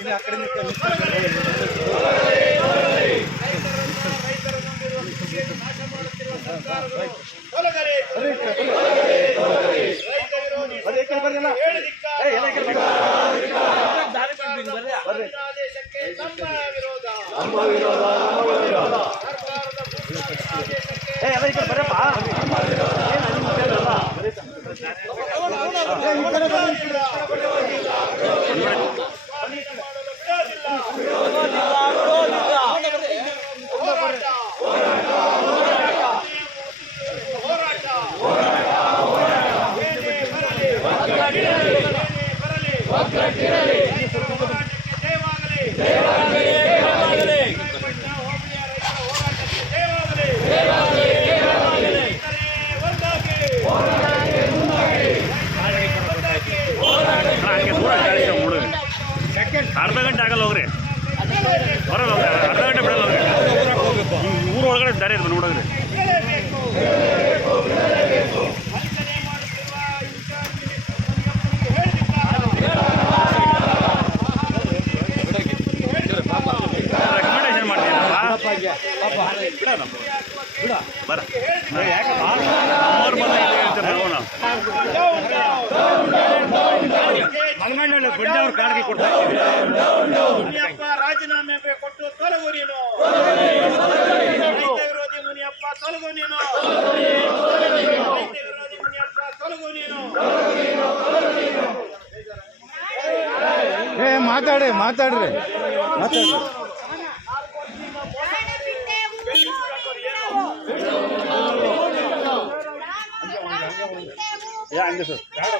ಇಲ್ಲಿ ಆ ಕಡೆ ಬರ್ರಪ್ಪ ಅರ್ಧ ಗಂಟೆ ಆಗಲ್ಲ ಹೋಗ್ರಿ ಬರಲ್ಲ ಹೋಗ್ರಿ ಅರ್ಧ ಗಂಟೆ ಬಿಡಲ್ಲ ಹೋಗ್ರಿ ಊರೊಳಗಡೆ ದಾರಿ ಇರ್ಬೋದು ನೋಡೋಗ್ರಿ ಅವ್ರ. ಕಾಡಿಗೆ ಕೊಡ್ತಾ ಇದ್ದೀವಿ ಮುನಿಯಪ್ಪ ರಾಜೀನಾಮೆ ಕೊಟ್ಟು ತೊಲಗು ನೀನು. ವಿರೋಧಿ ಮುನಿಯಪ್ಪ ತೊಲಗು ನೀನು. ವಿರೋಧಿ ಮುನಿಯಪ್ಪ ತೊಲಗು ನೀನು. ಏ ಮಾತಾಡಿ ಮಾತಾಡ್ರಿ. ಮಾತಾಡ್ರಿ. ಹಂಗೆ ಸರ್ ಬೇಡ